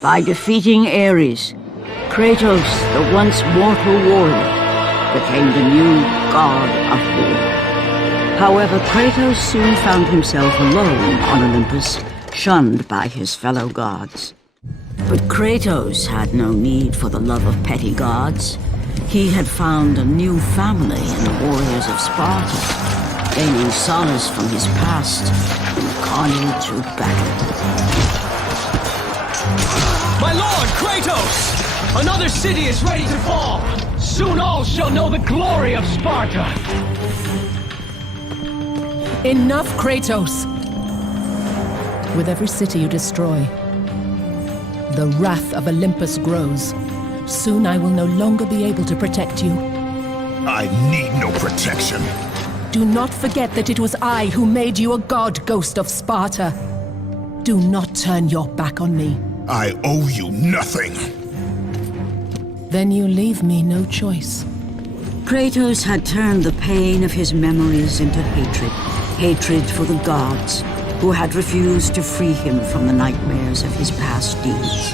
By defeating Ares, Kratos, the once mortal warrior, became the new god of war. However, Kratos soon found himself alone on Olympus, shunned by his fellow gods. But Kratos had no need for the love of petty gods. He had found a new family in the warriors of Sparta, gaining solace from his past in the carnage of battle. My lord, Kratos! Another city is ready to fall! Soon all shall know the glory of Sparta! Enough, Kratos! With every city you destroy, the wrath of Olympus grows. Soon I will no longer be able to protect you. I need no protection. Do not forget that it was I who made you a god, Ghost of Sparta. Do not turn your back on me. I owe you nothing. Then you leave me no choice. Kratos had turned the pain of his memories into hatred. Hatred for the gods, who had refused to free him from the nightmares of his past deeds.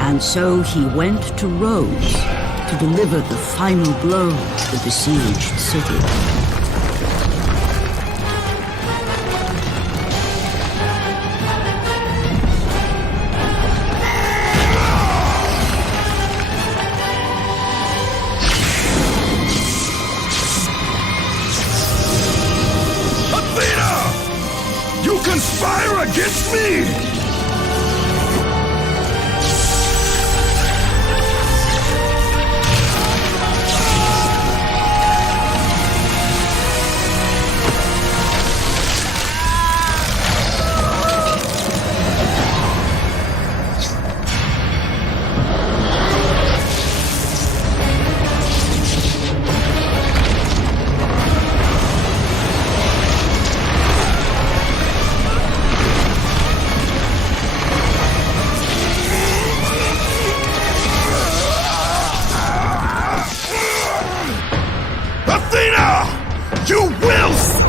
And so he went to Rhodes to deliver the final blow to the besieged city. Conspire against me! You will!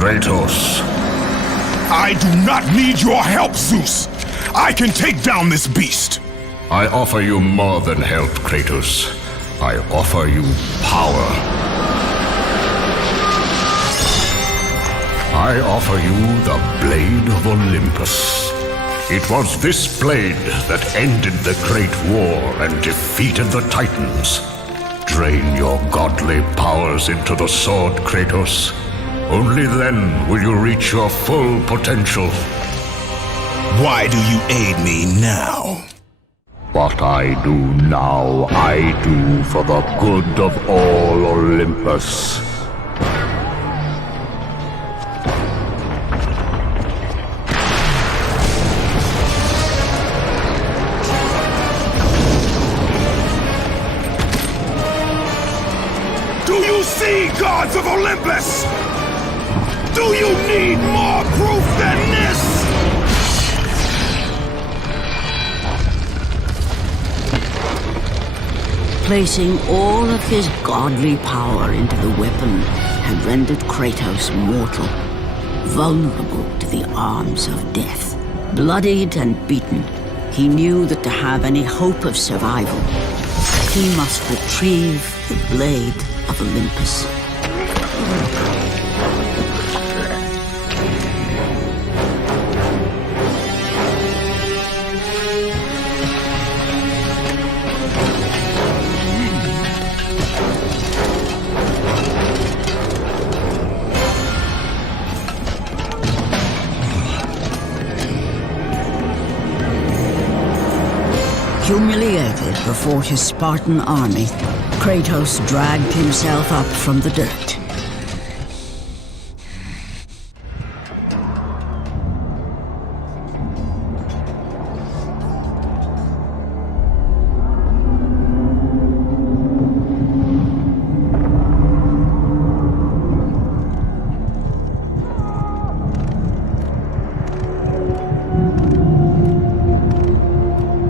Kratos. I do not need your help, Zeus. I can take down this beast. I offer you more than help, Kratos. I offer you power. I offer you the Blade of Olympus. It was this blade that ended the Great War and defeated the Titans. Drain your godly powers into the sword, Kratos. Only then will you reach your full potential. Why do you aid me now? What I do now, I do for the good of all Olympus. Do you see, gods of Olympus? Do you need more proof than this? Placing all of his godly power into the weapon had rendered Kratos mortal, vulnerable to the arms of death. Bloodied and beaten, he knew that to have any hope of survival, he must retrieve the blade of Olympus. Humiliated before his Spartan army, Kratos dragged himself up from the dirt.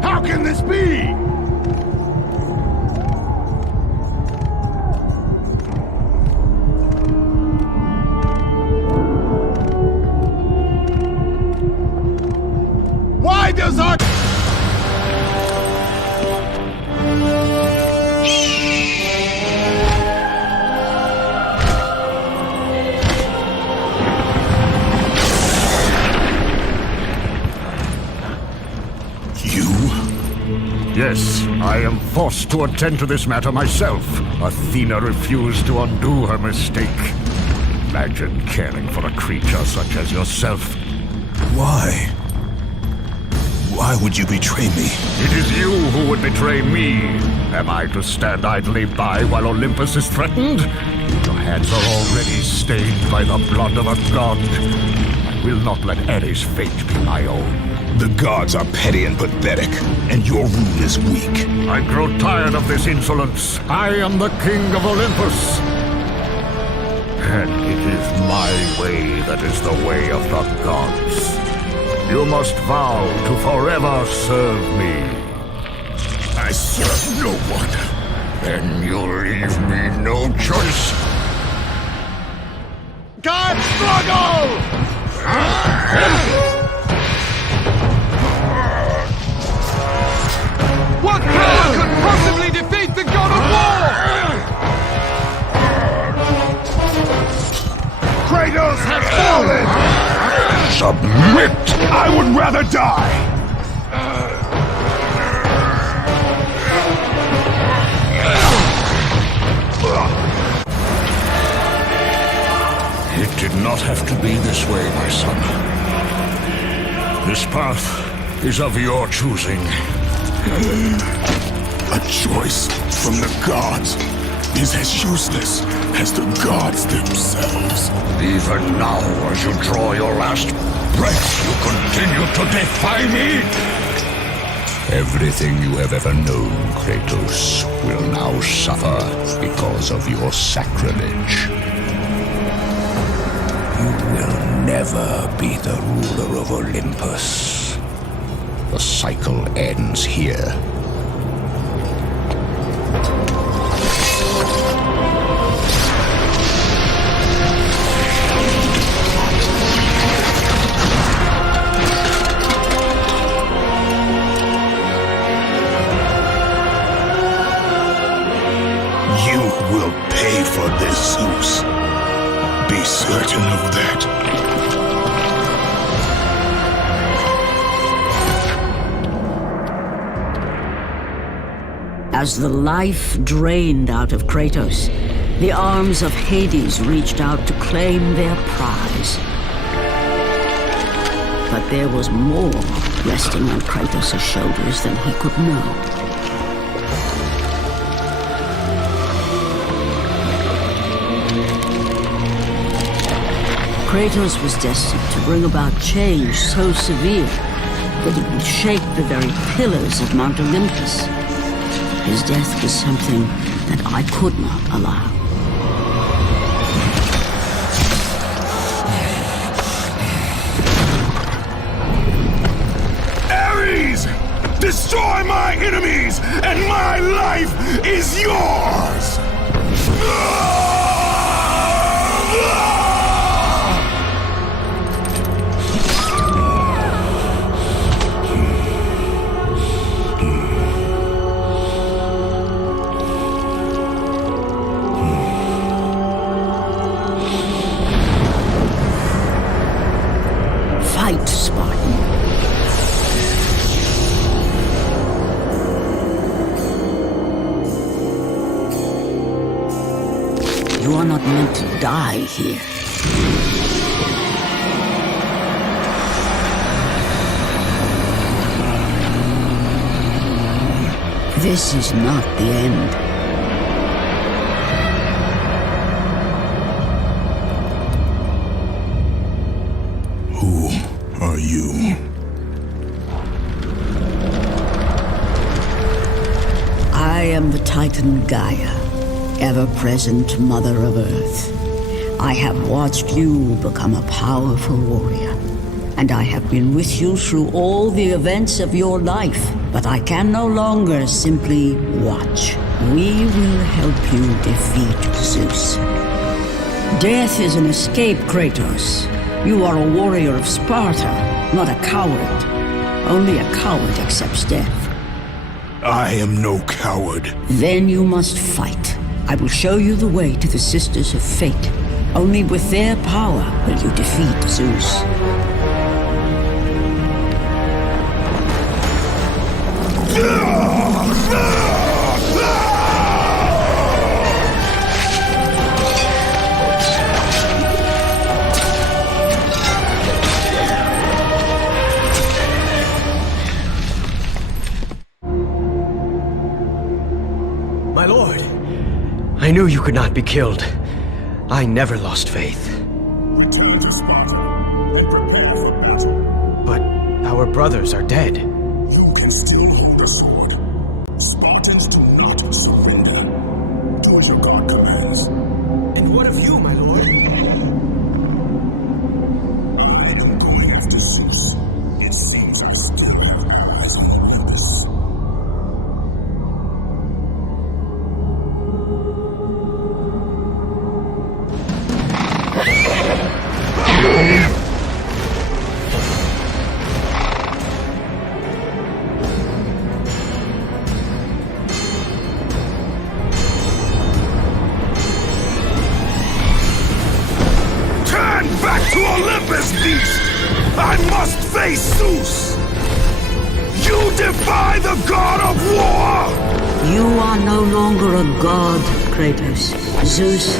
How can this be? Why does our... Yes, I am forced to attend to this matter myself. Athena refused to undo her mistake. Imagine caring for a creature such as yourself. Why? Why would you betray me? It is you who would betray me. Am I to stand idly by while Olympus is threatened? Your hands are already stained by the blood of a god. I will not let Ares' fate be my own. The gods are petty and pathetic, and your rule is weak. I grow tired of this insolence. I am the king of Olympus. And it is my way that is the way of the gods. You must vow to forever serve me. I serve no one. Then you leave me no choice. God struggle! What power could possibly defeat the god of war? Kratos has fallen! Submit! I would rather die! It did not have to be this way, my son. This path is of your choosing. A choice from the gods is as useless as the gods themselves. Even now, as you draw your last breath, you continue to defy me? Everything you have ever known, Kratos, will now suffer because of your sacrilege. You will never be the ruler of Olympus. The cycle ends here. You will pay for this, Zeus. Be certain of that. As the life drained out of Kratos, the arms of Hades reached out to claim their prize. But there was more resting on Kratos' shoulders than he could know. Kratos was destined to bring about change so severe that it would shake the very pillars of Mount Olympus. His death was something that I could not allow. Ares! Destroy my enemies, and my life is yours! Fight, Spartan. You are not meant to die here. This is not the end. Who are you? I am the Titan Gaia, ever-present Mother of Earth. I have watched you become a powerful warrior, and I have been with you through all the events of your life, but I can no longer simply watch. We will help you defeat Zeus. Death is an escape, Kratos. You are a warrior of Sparta, not a coward. Only a coward accepts death. I am no coward. Then you must fight. I will show you the way to the Sisters of Fate. Only with their power will you defeat Zeus. My lord, I knew you could not be killed. I never lost faith. Return to Sparta and prepare for battle. But our brothers are dead. You can still hold a sword. Spartans do not surrender. Do as your god commands. And what of you, my lord? I am going after Zeus. It seems I still have eyes on Olympus. Turn back to Olympus, beast! I must face Zeus! You defy the god of war! You are no longer a god, Kratos. Zeus,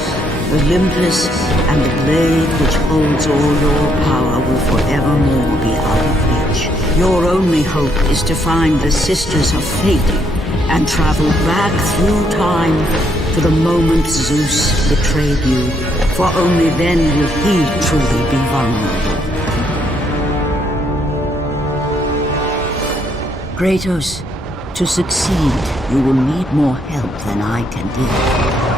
Olympus, and the blade which holds all your power will forevermore be out of reach. Your only hope is to find the Sisters of Fate and travel back through time to the moment Zeus betrayed you, for only then will he truly be vulnerable. Kratos, to succeed, you will need more help than I can give.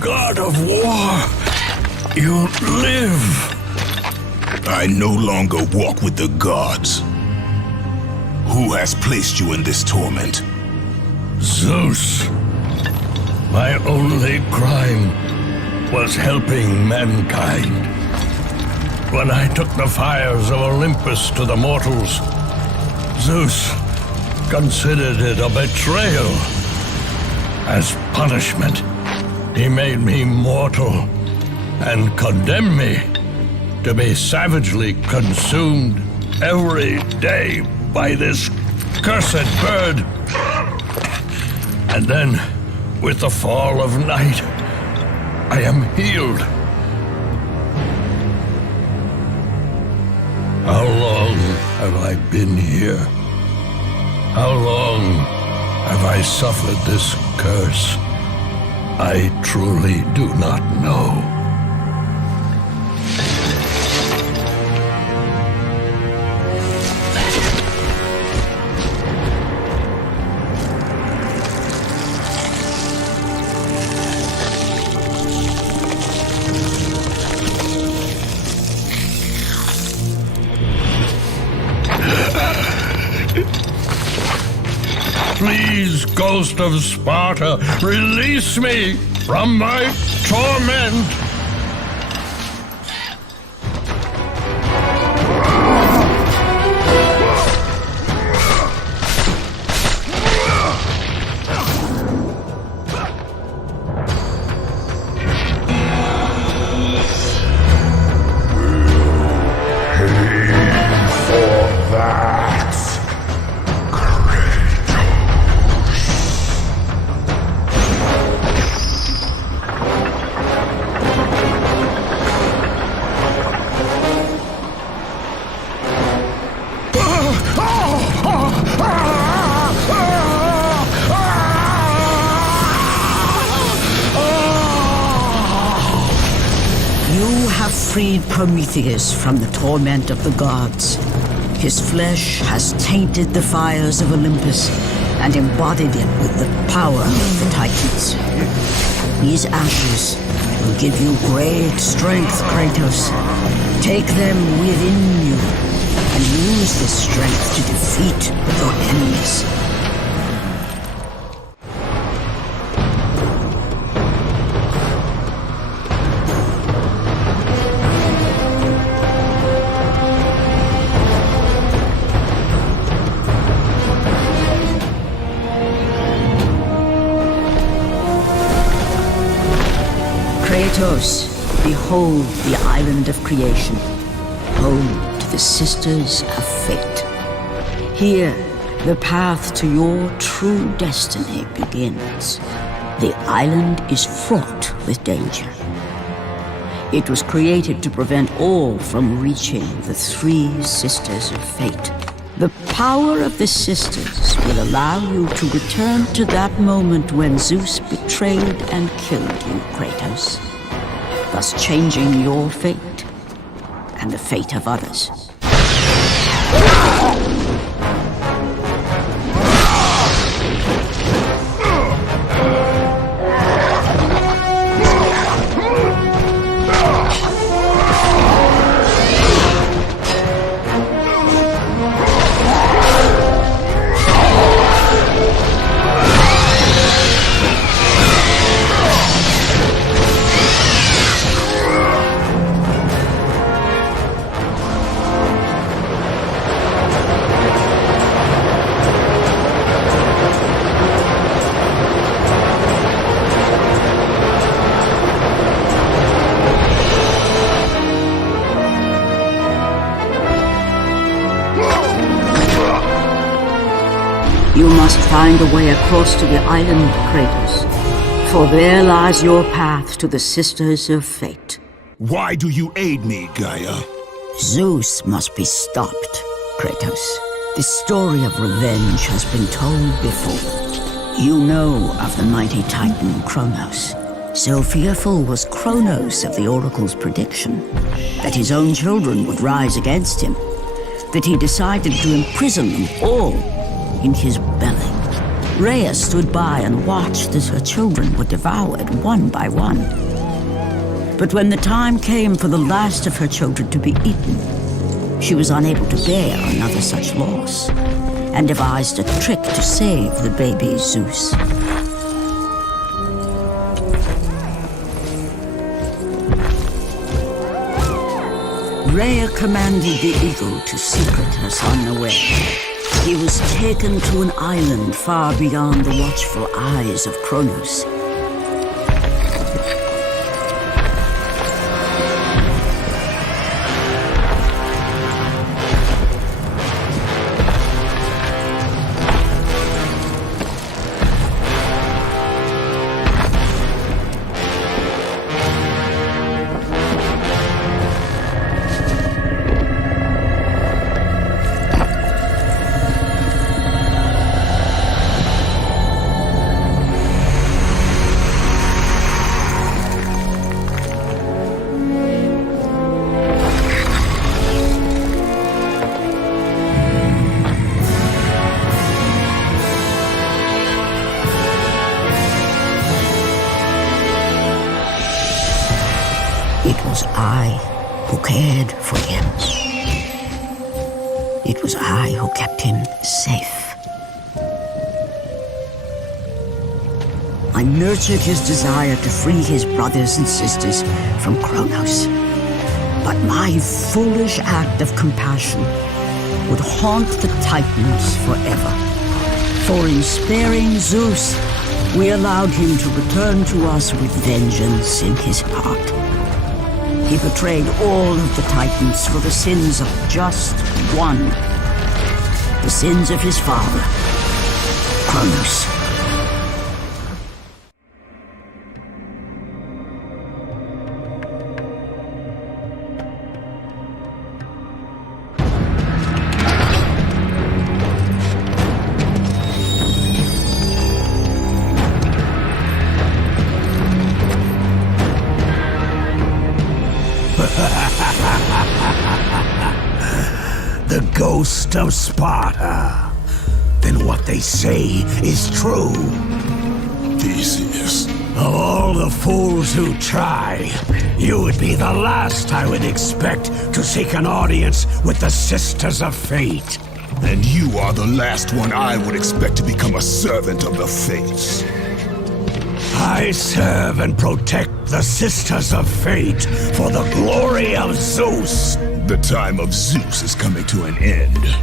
God of war, you live. I no longer walk with the gods. Who has placed you in this torment? Zeus. My only crime was helping mankind. When I took the fires of Olympus to the mortals, Zeus considered it a betrayal. As punishment, he made me mortal and condemned me to be savagely consumed every day by this cursed bird. And then, with the fall of night, I am healed. How long have I been here? How long have I suffered this curse? I truly do not know. Please, ghost of Sparta, release me from my torment! Freed Prometheus from the torment of the gods. His flesh has tainted the fires of Olympus and embodied it with the power of the Titans. These ashes will give you great strength, Kratos. Take them within you and use this strength to defeat your enemies. Kratos, behold the island of creation, home to the Sisters of Fate. Here, the path to your true destiny begins. The island is fraught with danger. It was created to prevent all from reaching the three Sisters of Fate. The power of the Sisters will allow you to return to that moment when Zeus betrayed and killed you, Kratos, thus changing your fate and the fate of others. You must find a way across to the island, Kratos, for there lies your path to the Sisters of Fate. Why do you aid me, Gaia? Zeus must be stopped, Kratos. The story of revenge has been told before. You know of the mighty Titan Kronos. So fearful was Kronos of the Oracle's prediction that his own children would rise against him, that he decided to imprison them all in his belly. Freya stood by and watched as her children were devoured one by one. But when the time came for the last of her children to be eaten, she was unable to bear another such loss, and devised a trick to save the baby Zeus. Freya commanded the eagle to secret her son away. He was taken to an island far beyond the watchful eyes of Kronos. It was I who cared for him. It was I who kept him safe. I nurtured his desire to free his brothers and sisters from Kronos. But my foolish act of compassion would haunt the Titans forever. For in sparing Zeus, we allowed him to return to us with vengeance in his heart. He betrayed all of the Titans for the sins of just one. The sins of his father, Kronos. The ghost of Sparta. Then what they say is true. Theseus. Of all the fools who try, you would be the last I would expect to seek an audience with the Sisters of Fate. And you are the last one I would expect to become a servant of the Fates. I serve and protect the Sisters of Fate for the glory of Zeus. The time of Zeus is coming to an end.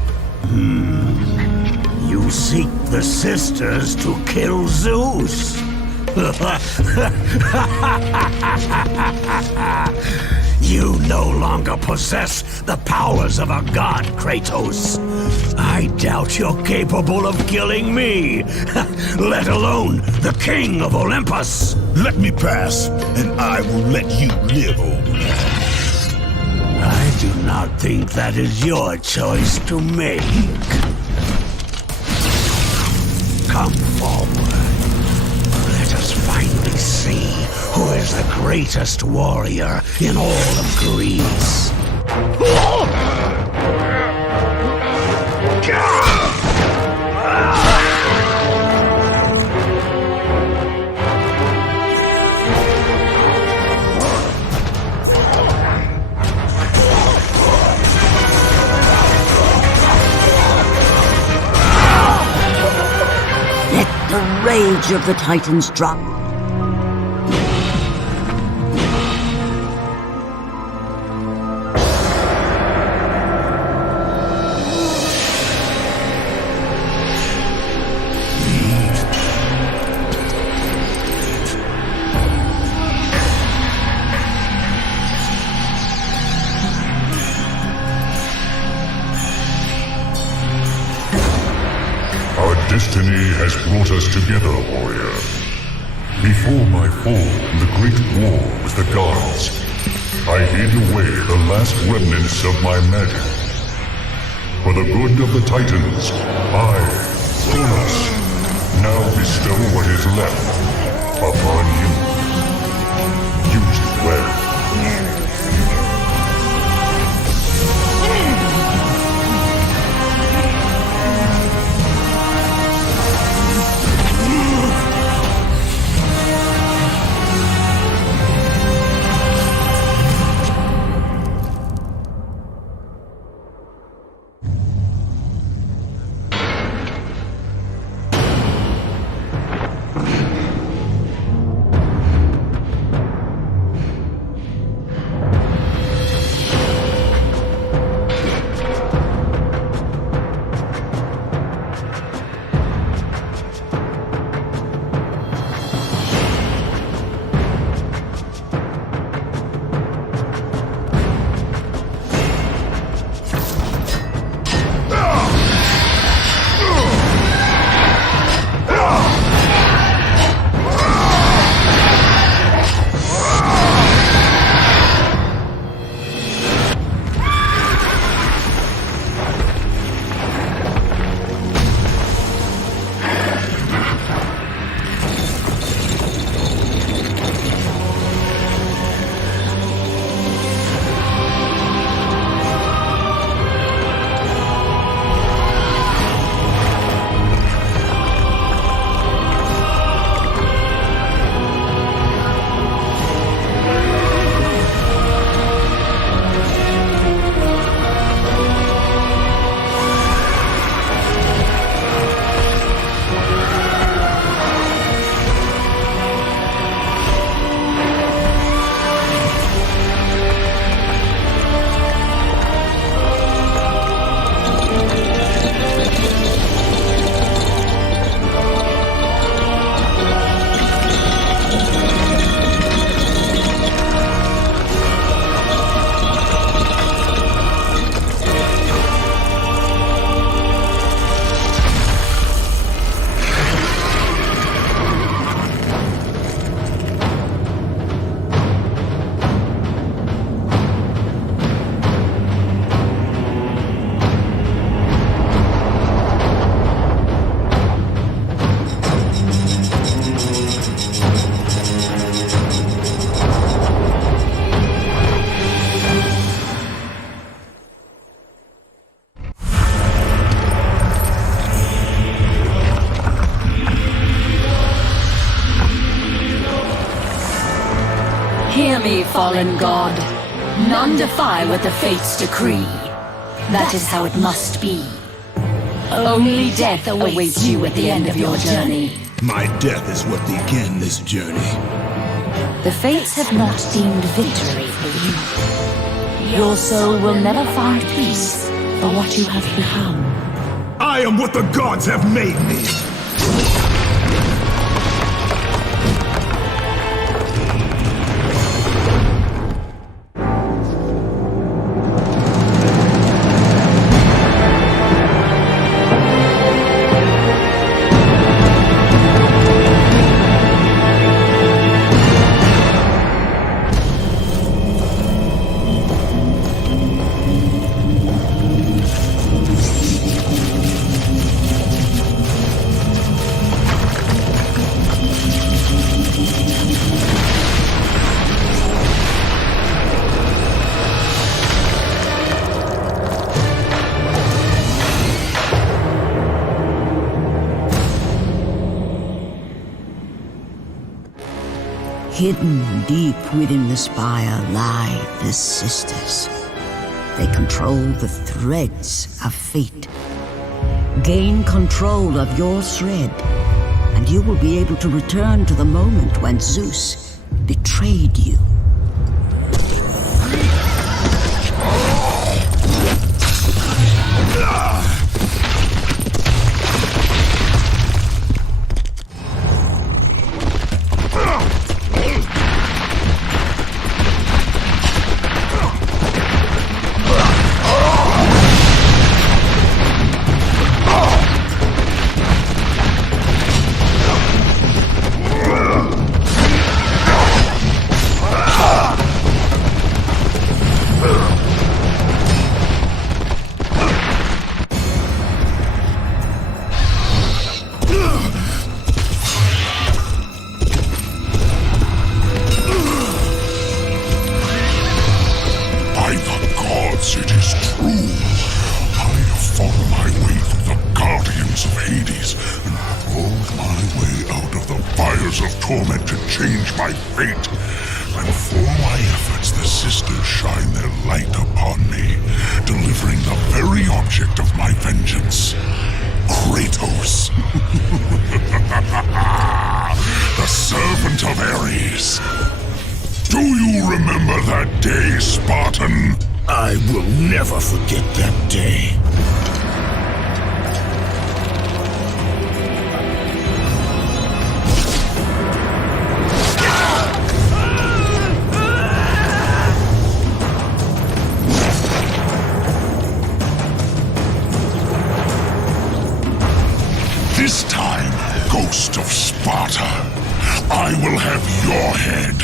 You seek the Sisters to kill Zeus. You no longer possess the powers of a god, Kratos. I doubt you're capable of killing me, let alone the king of Olympus. Let me pass, and I will let you live, old man. I do not think that is your choice to make. Come forward. Let us finally see who is the greatest warrior in all of Greece. The rage of the Titans drop. Destiny has brought us together, warrior. Before my fall in the great war with the gods, I hid away the last remnants of my magic. For the good of the Titans, I, Kronos, now bestow what is left upon you. Use it well. fallen god. None defy what the fates decree. That is how it must be. Only death awaits you at the end of your journey. My death is what began this journey. The fates have not deemed victory for you. Your soul will never find peace for what you have become. I am what the gods have made me! Hidden deep within the spire lie the sisters. They control the threads of fate. Gain control of your thread, and you will be able to return to the moment when Zeus betrayed you. Kratos. The servant of Ares. Do you remember that day, Spartan? I will never forget that day. This time, Ghost of Sparta, I will have your head.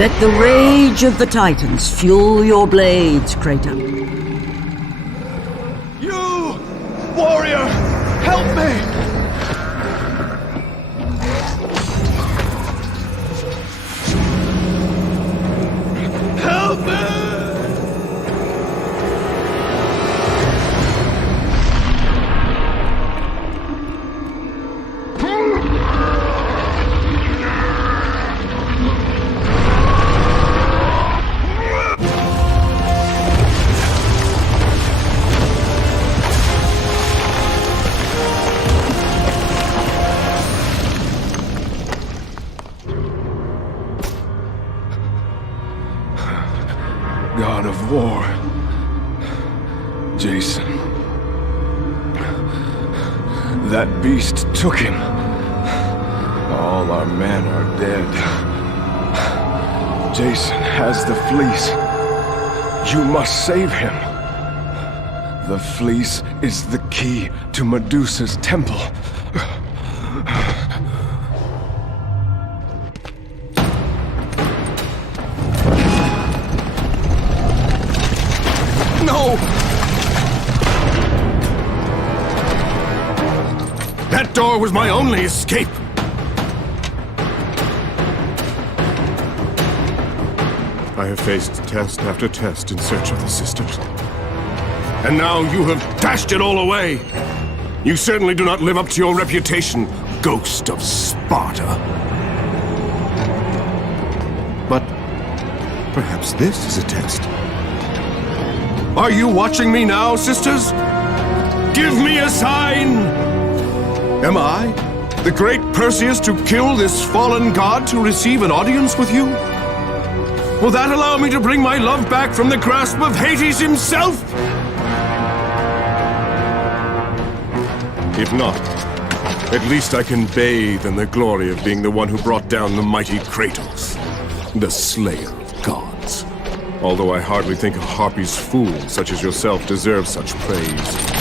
Let the rage of the Titans fuel your blades, Kratos. You! Warrior! Help me! Help me! God of War, Jason. That beast took him. All our men are dead. Jason has the fleece. You must save him. The fleece is the key to Medusa's temple. No! That door was my only escape. I have faced test after test in search of the sisters. And now you have dashed it all away. You certainly do not live up to your reputation, ghost of Sparta. But perhaps this is a test. Are you watching me now, sisters? Give me a sign! Am I, the great Perseus, to kill this fallen god to receive an audience with you? Will that allow me to bring my love back from the grasp of Hades himself? If not, at least I can bathe in the glory of being the one who brought down the mighty Kratos, the slayer of gods. Although I hardly think a Harpy's fool such as yourself deserves such praise.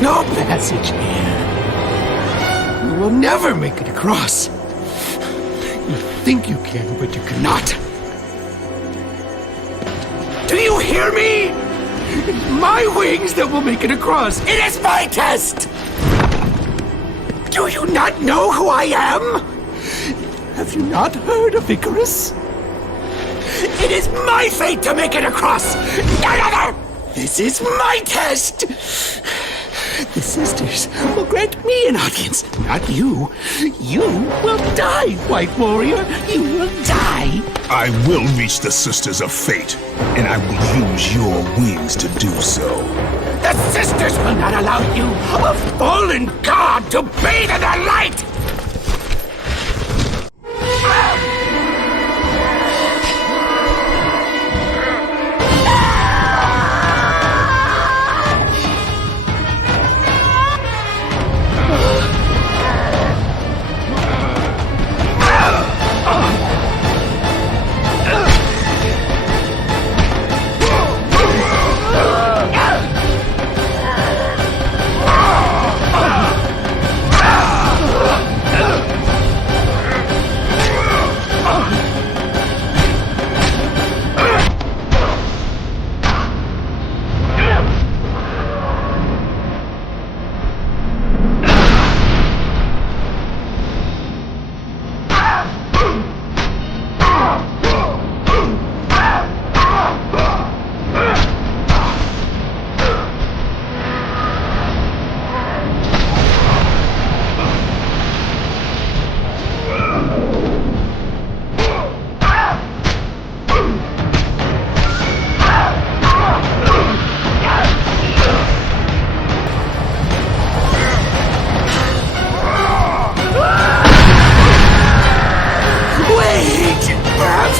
No passage here. You will never make it across. You think you can, but you cannot. Do you hear me? It's my wings that will make it across. It is my test! Do you not know who I am? Have you not heard of Icarus? It is my fate to make it across! None other! This is my test! The sisters will grant me an audience, not you. You will die, White Warrior. You will die. I will reach the Sisters of Fate, and I will use your wings to do so. The sisters will not allow you, a fallen god, to bathe in their light!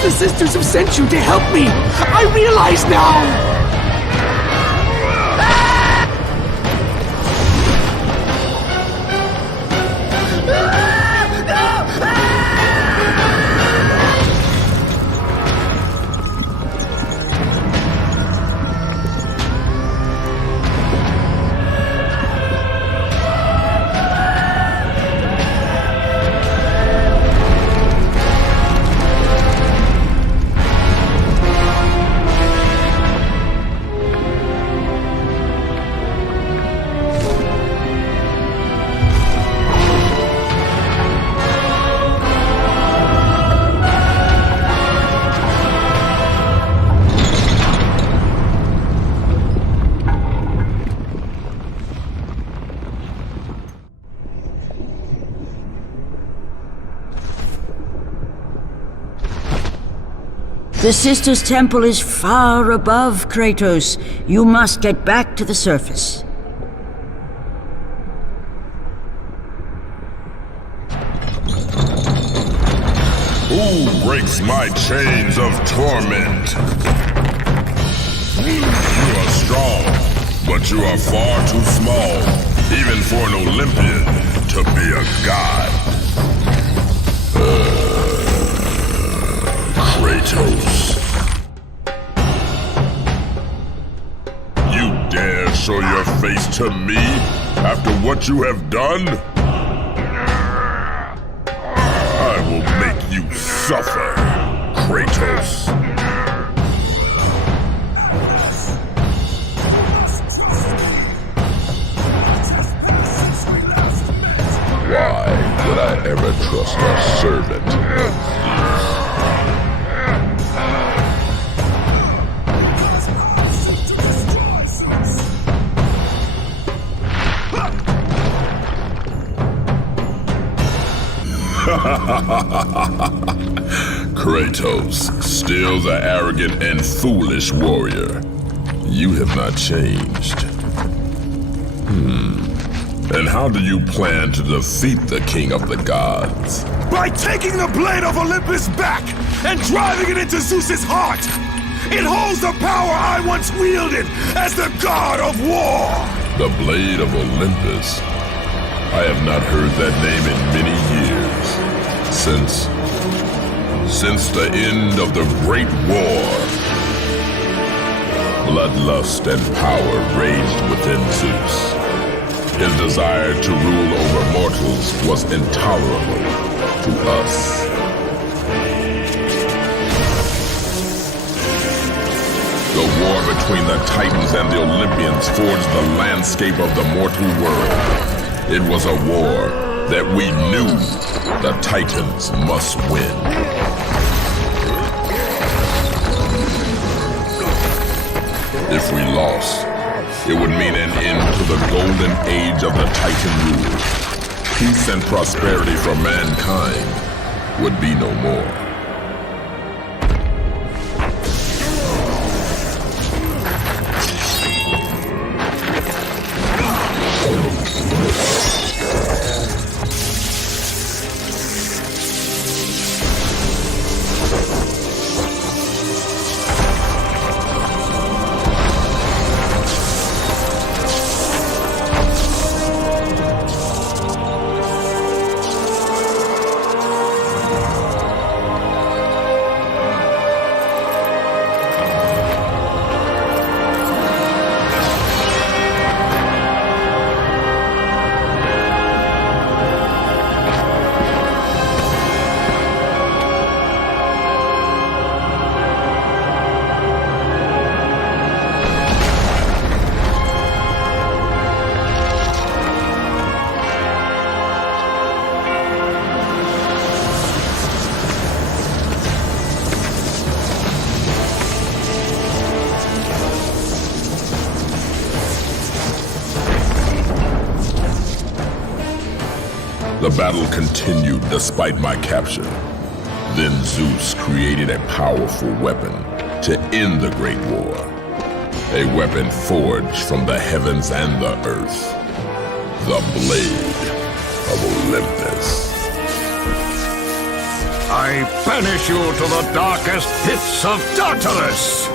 The sisters have sent you to help me! I realize now! The Sisters' Temple is far above, Kratos. You must get back to the surface. Who breaks my chains of torment? You are strong, but you are far too small, even for an Olympian, to be a god. Kratos. You dare show your face to me after what you have done? I will make you suffer, Kratos. Why would I ever trust a servant of Zeus? Kratos, still the arrogant and foolish warrior. You have not changed. And how do you plan to defeat the King of the Gods? By taking the blade of Olympus back and driving it into Zeus's heart! It holds the power I once wielded as the god of war! The blade of Olympus? I have not heard that name in many years. Since the end of the Great War. Bloodlust and power raged within Zeus. His desire to rule over mortals was intolerable to us. The war between the Titans and the Olympians forged the landscape of the mortal world. It was a war that we knew the Titans must win. If we lost, it would mean an end to the golden age of the Titan rule. Peace and prosperity for mankind would be no more. The battle continued despite my capture. Then Zeus created a powerful weapon to end the Great War. A weapon forged from the heavens and the earth. The Blade of Olympus. I banish you to the darkest pits of Tartarus!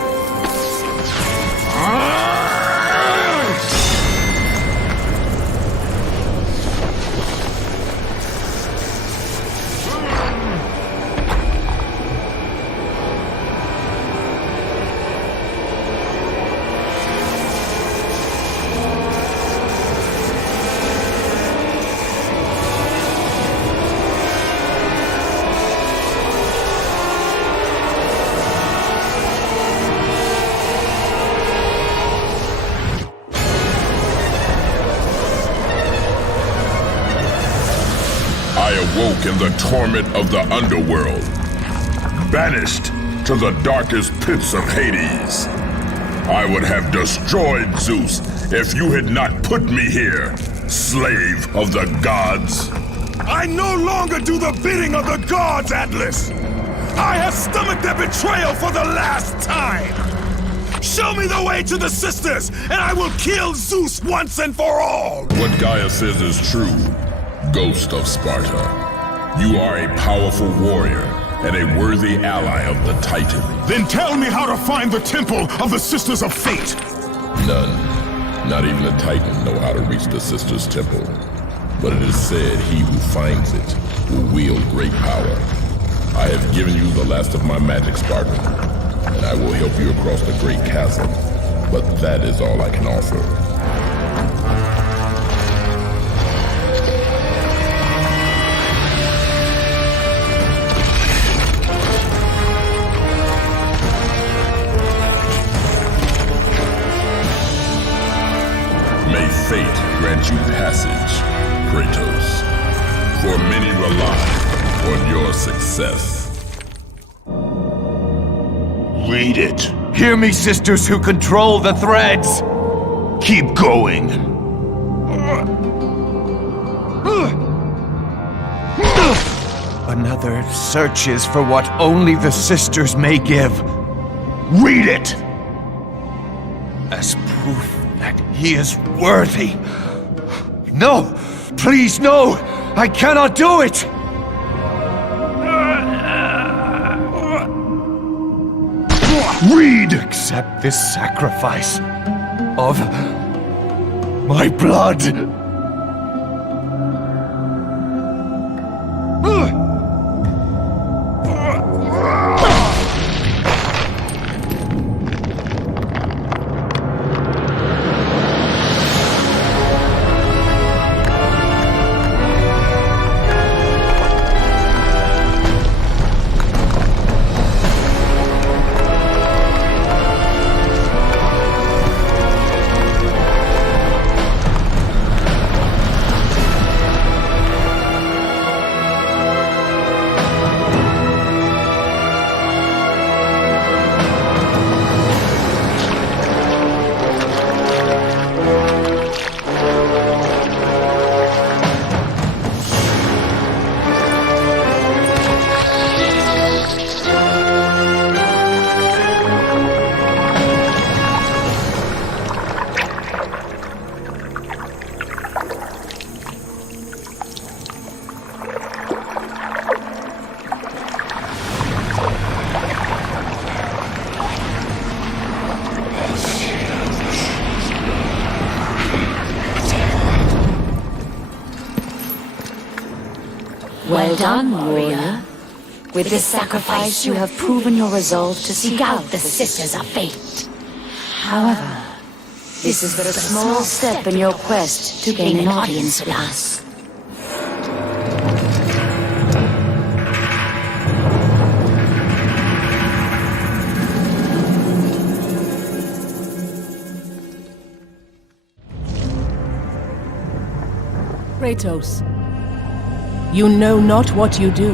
Awoke in the torment of the underworld, banished to the darkest pits of Hades. I would have destroyed Zeus if you had not put me here, slave of the gods. I no longer do the bidding of the gods, Atlas! I have stomached their betrayal for the last time! Show me the way to the sisters, and I will kill Zeus once and for all! What Gaia says is true, Ghost of Sparta. You are a powerful warrior and a worthy ally of the Titan. Then tell me how to find the temple of the Sisters of Fate! None. Not even a Titan know how to reach the Sisters' Temple. But it is said he who finds it will wield great power. I have given you the last of my magic, Spartan, and I will help you across the great chasm. But that is all I can offer. May fate grant you passage, Kratos. For many rely on your success. Read it. Hear me, sisters who control the threads. Keep going. Another searches for what only the sisters may give. Read it! As proof that he is worthy. No! Please, no! I cannot do it! Read! Accept this sacrifice of my blood. Well done, warrior. With this sacrifice, you have proven your resolve to seek out the Sisters of Fate. However, this is but a small step in your quest to gain an audience with us. Kratos, you know not what you do.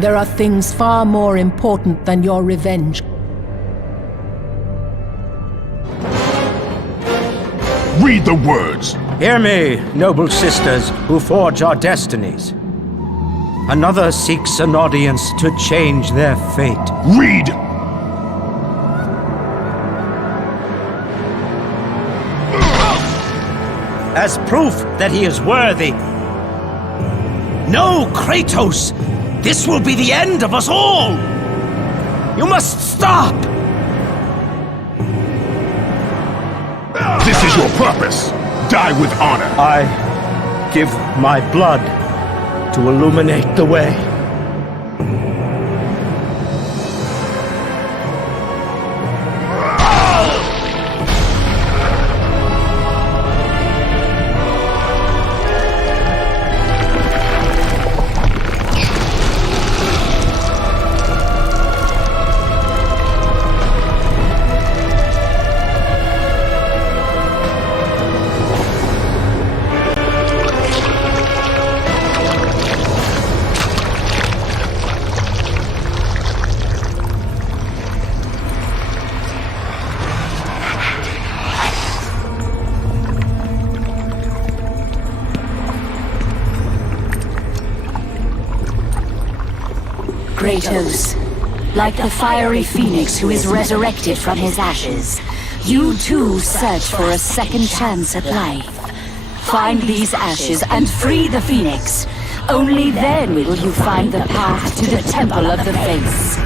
There are things far more important than your revenge. Read the words! Hear me, noble sisters who forge our destinies. Another seeks an audience to change their fate. Read! As proof that he is worthy. No, Kratos! This will be the end of us all! You must stop! This is your purpose! Die with honor! I give my blood to illuminate the way. Kratos. Like the fiery phoenix who is resurrected from his ashes, you too search for a second chance at life. Find these ashes and free the phoenix. Only then will you find the path to the Temple of the Face.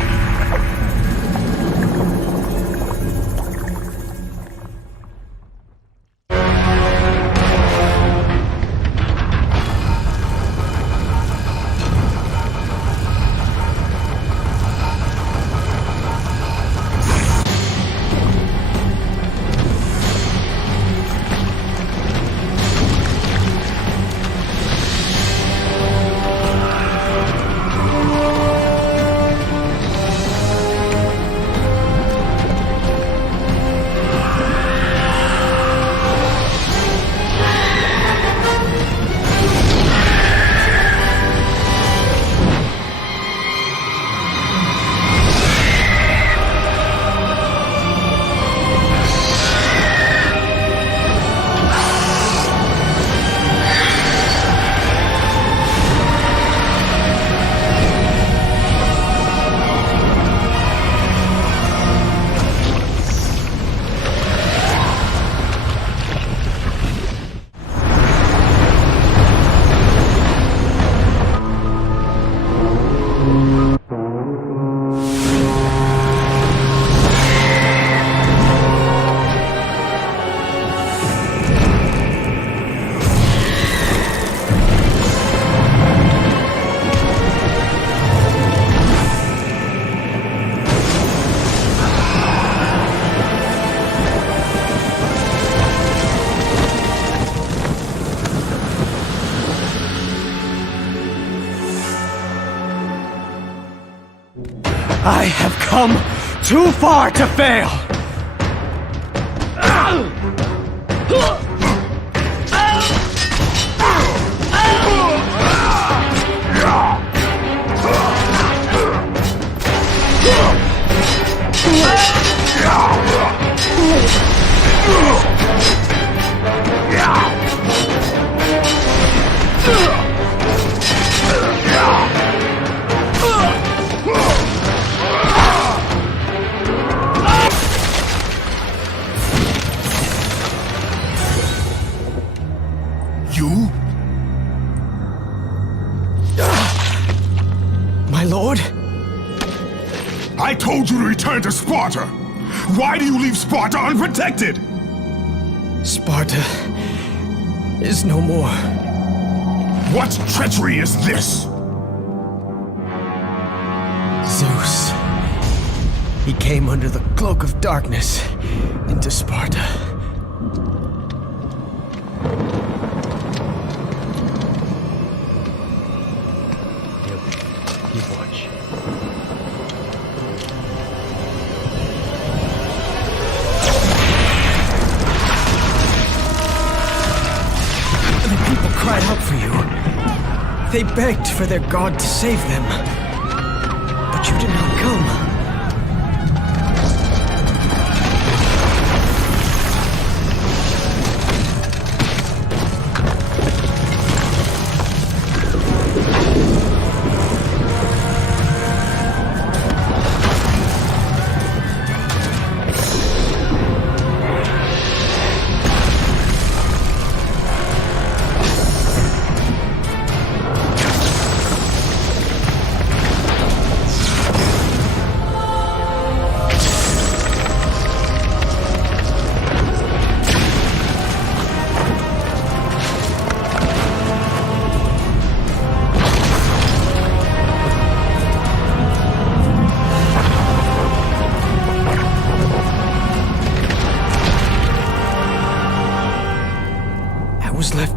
I have come too far to fail! You? My lord? I told you to return to Sparta! Why do you leave Sparta unprotected? Sparta is no more. What treachery is this? Zeus. He came under the cloak of darkness into Sparta. Keep watch. The people cried out for you. They begged for their god to save them. But you did not come.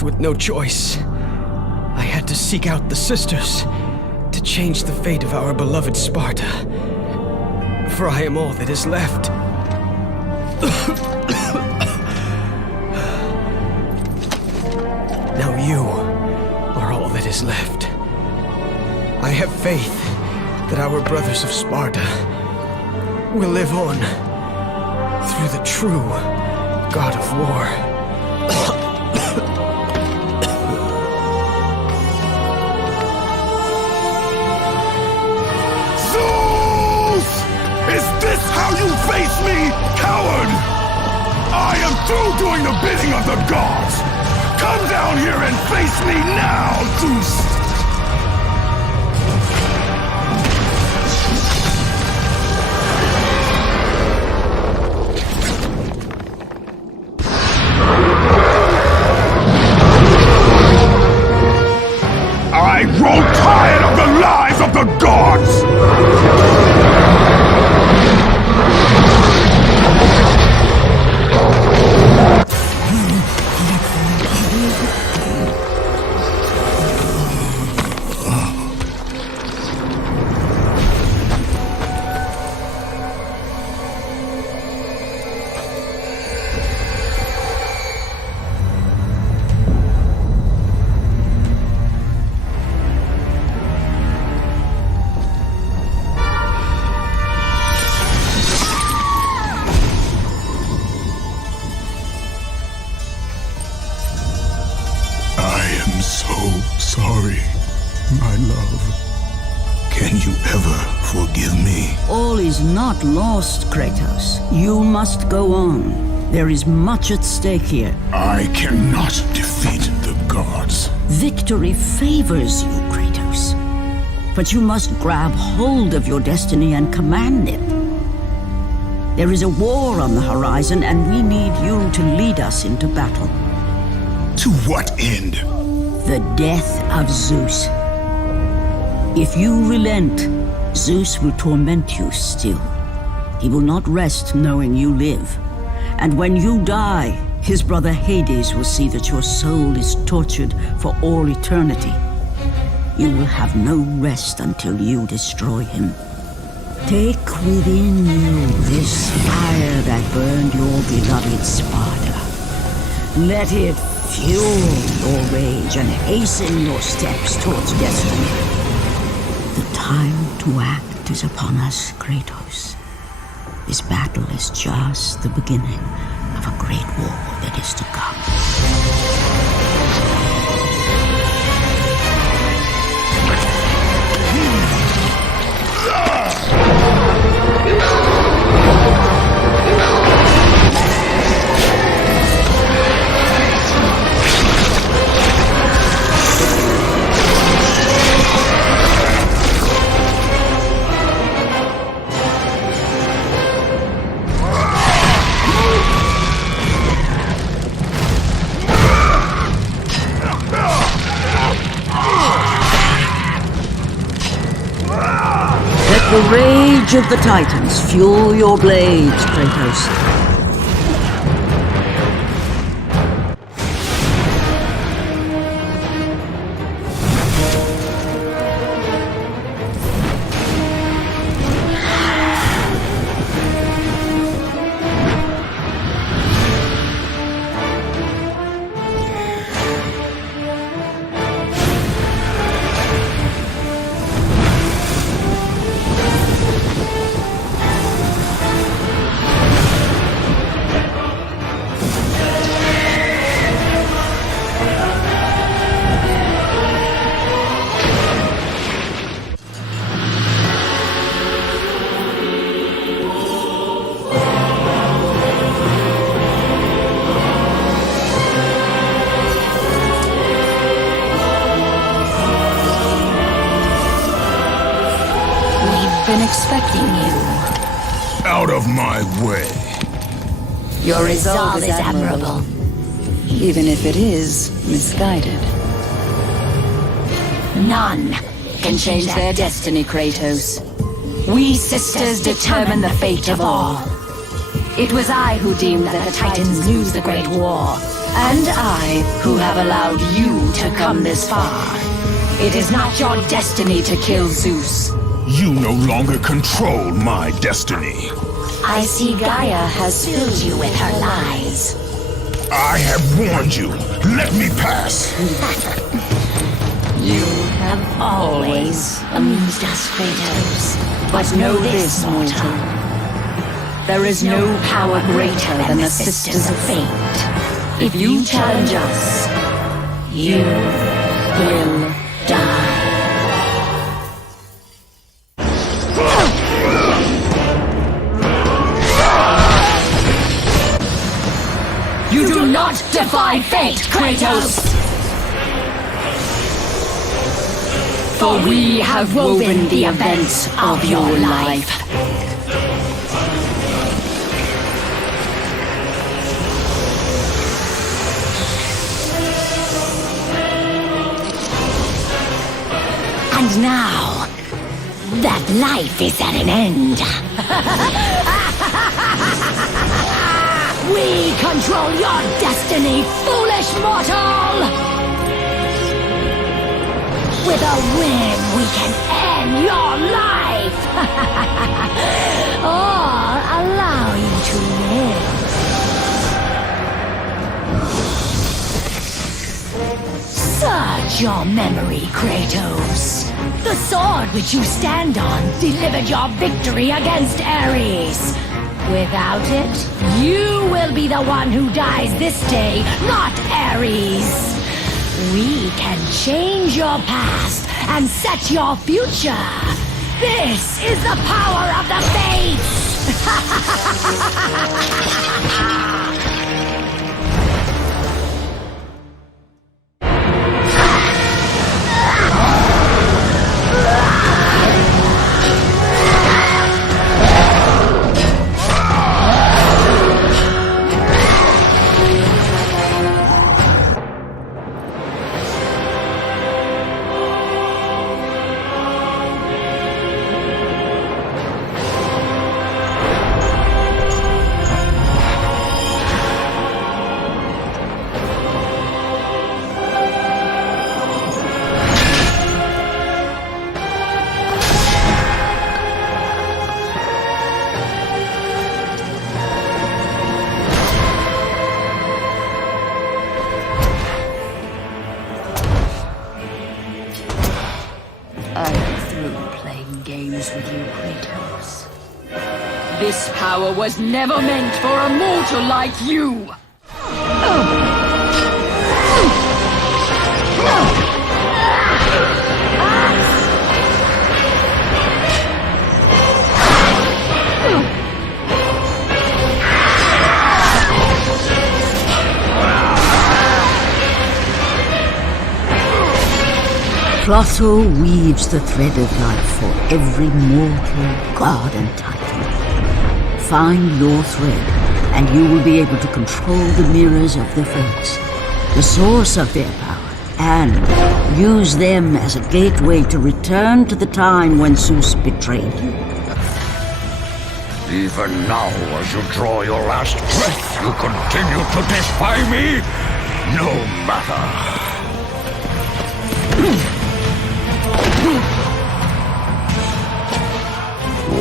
With no choice. I had to seek out the sisters to change the fate of our beloved Sparta. For I am all that is left. Now you are all that is left. I have faith that our brothers of Sparta will live on through the true God of War. Face me, coward! I am through doing the bidding of the gods! Come down here and face me now, Zeus! I grow tired of the lies of the gods! My love, can you ever forgive me? All is not lost, Kratos. You must go on. There is much at stake here. I cannot defeat the gods. Victory favors you, Kratos. But you must grab hold of your destiny and command it. There is a war on the horizon, and we need you to lead us into battle. To what end? The death of Zeus. If you relent, Zeus will torment you still. He will not rest knowing you live. And when you die, his brother Hades will see that your soul is tortured for all eternity. You will have no rest until you destroy him. Take within you this fire that burned your beloved Sparta. Let it fuel your rage and hasten your steps towards destiny. The time to act is upon us, Kratos. This battle is just the beginning of a great war that is to come. The rage of the Titans fuel your blades, Kratos. Been expecting you. Out of my way. Your resolve is admirable, even if it is misguided. None can change their destiny, Kratos. We sisters determine the fate of all. It was I who deemed that the Titans lose the Great War, and I who have allowed you to come this far. It is not your destiny to kill Zeus. You no longer control my destiny. I see Gaia has filled you with her lies. I have warned you. Let me pass. You have always amused us, Kratos. But know this, mortal. There is no power greater than the Sisters of Fate. If you challenge us, you will die. not defy fate, Kratos! For we have woven the events of your life. And now, that life is at an end. We control your destiny, foolish mortal! With a whim, we can end your life! Or allow you to live. Search your memory, Kratos. The sword which you stand on delivered your victory against Ares. Without it, you will be the one who dies this day, not Ares. We can change your past and set your future. This is the power of the Fates! This power was never meant for a mortal like you! Clotho weaves the thread of life for every mortal, god and titan. Find your thread, and you will be able to control the mirrors of the Fates, the source of their power, and use them as a gateway to return to the time when Zeus betrayed you. Even now, as you draw your last breath, you continue to defy me? No matter.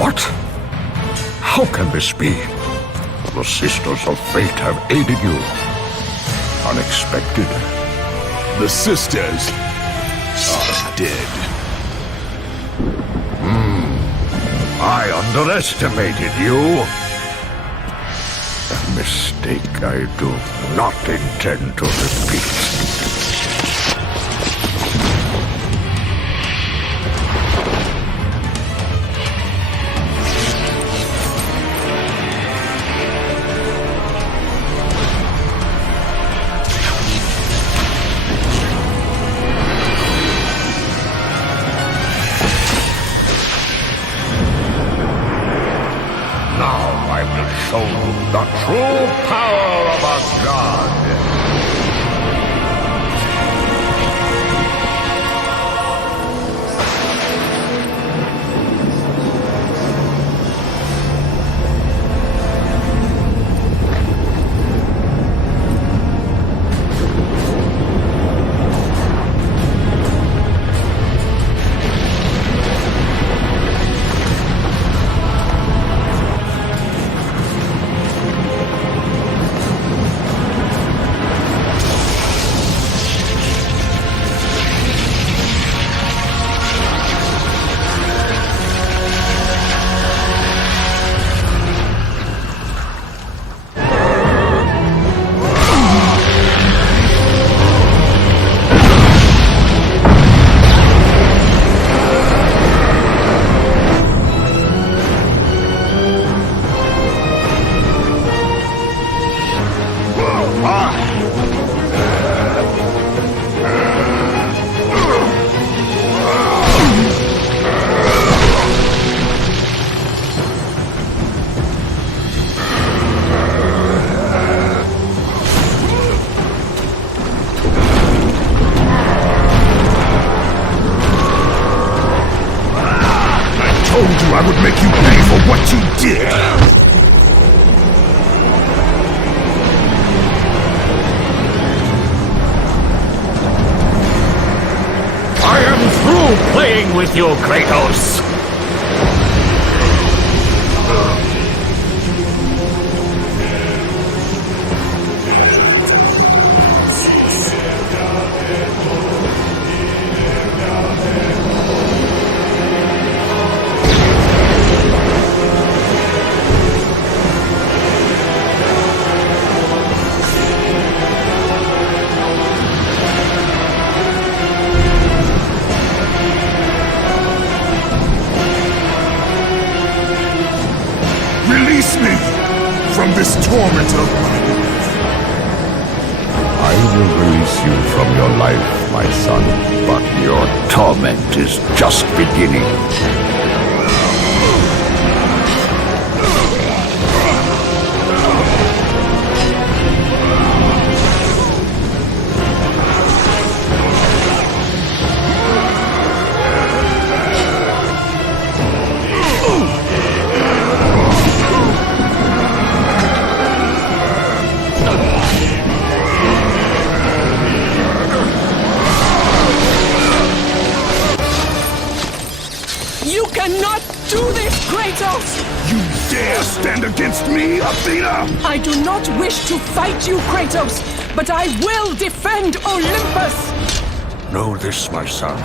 What? How can this be? The Sisters of Fate have aided you. Unexpected. The sisters are dead. I underestimated you. A mistake I do not intend to repeat. Show you the true power of Asgard. I would make you pay for what you did! I am through playing with you, Kratos! Release me from this torment of my life. I will release you from your life, my son, but your torment is just beginning. You cannot do this, Kratos! You dare stand against me, Athena? I do not wish to fight you, Kratos, but I will defend Olympus! Know this, my son.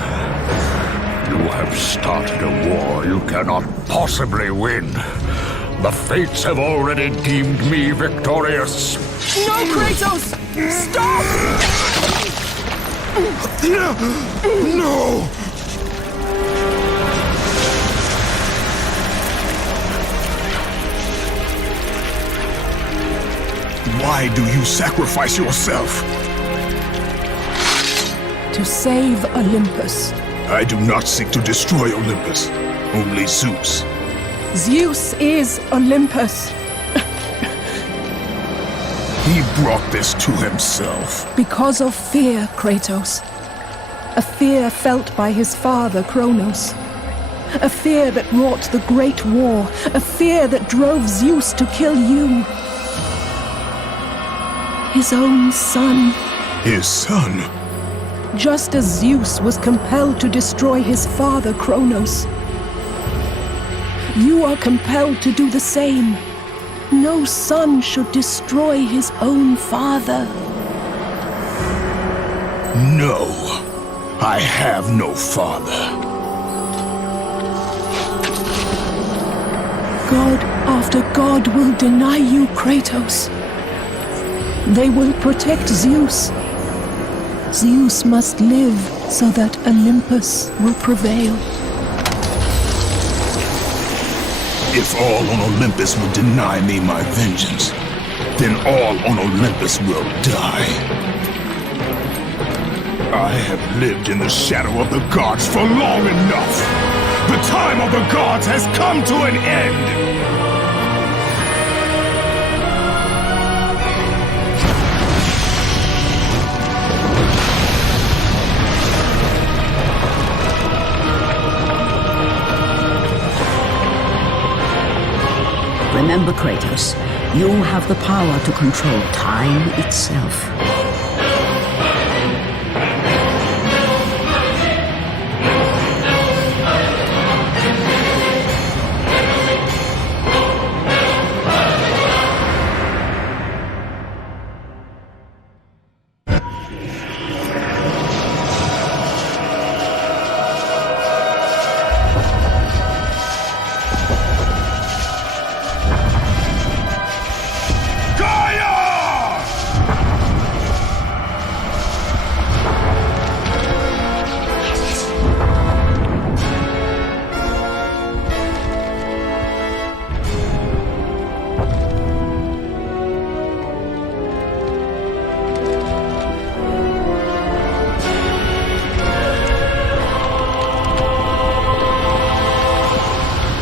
You have started a war you cannot possibly win. The fates have already deemed me victorious. No, Kratos! Stop! Athena! No! Why do you sacrifice yourself? To save Olympus. I do not seek to destroy Olympus. Only Zeus. Zeus is Olympus. He brought this to himself. Because of fear, Kratos. A fear felt by his father, Kronos. A fear that wrought the Great War. A fear that drove Zeus to kill you. His own son. His son? Just as Zeus was compelled to destroy his father, Kronos. You are compelled to do the same. No son should destroy his own father. No, I have no father. God after God will deny you, Kratos. They will protect Zeus. Zeus must live so that Olympus will prevail. If all on Olympus will deny me my vengeance, then all on Olympus will die. I have lived in the shadow of the gods for long enough. The time of the gods has come to an end. Remember, Kratos, you have the power to control time itself.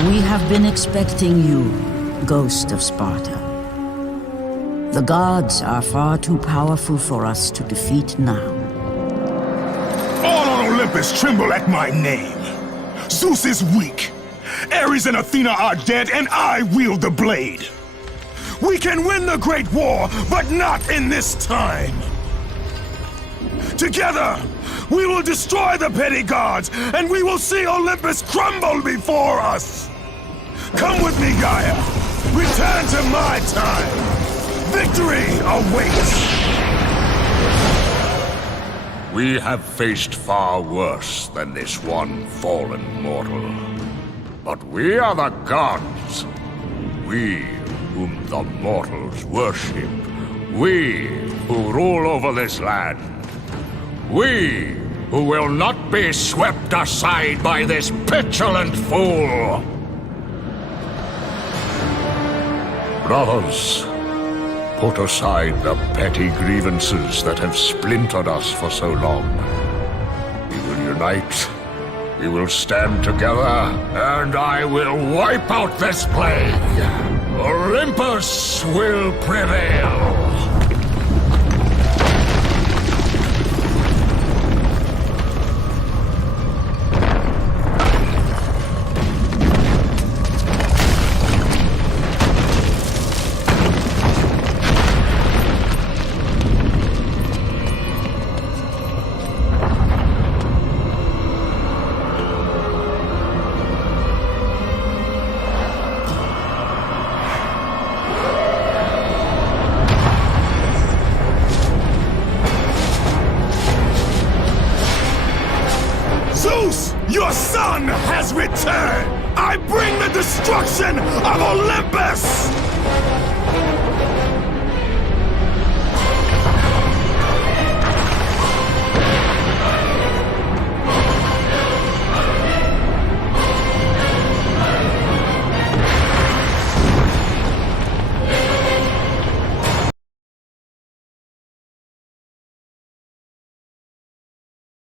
We have been expecting you, Ghost of Sparta. The gods are far too powerful for us to defeat now. All on Olympus tremble at my name. Zeus is weak. Ares and Athena are dead, and I wield the blade. We can win the Great War, but not in this time. Together, we will destroy the petty gods, and we will see Olympus crumble before us. Come with me, Gaia. Return to my time. Victory awaits. We have faced far worse than this one fallen mortal. But we are the gods. We whom the mortals worship. We who rule over this land. We who will not be swept aside by this petulant fool. Brothers, put aside the petty grievances that have splintered us for so long. We will unite, we will stand together, and I will wipe out this plague. Olympus will prevail. Your son has returned! I bring the destruction of Olympus!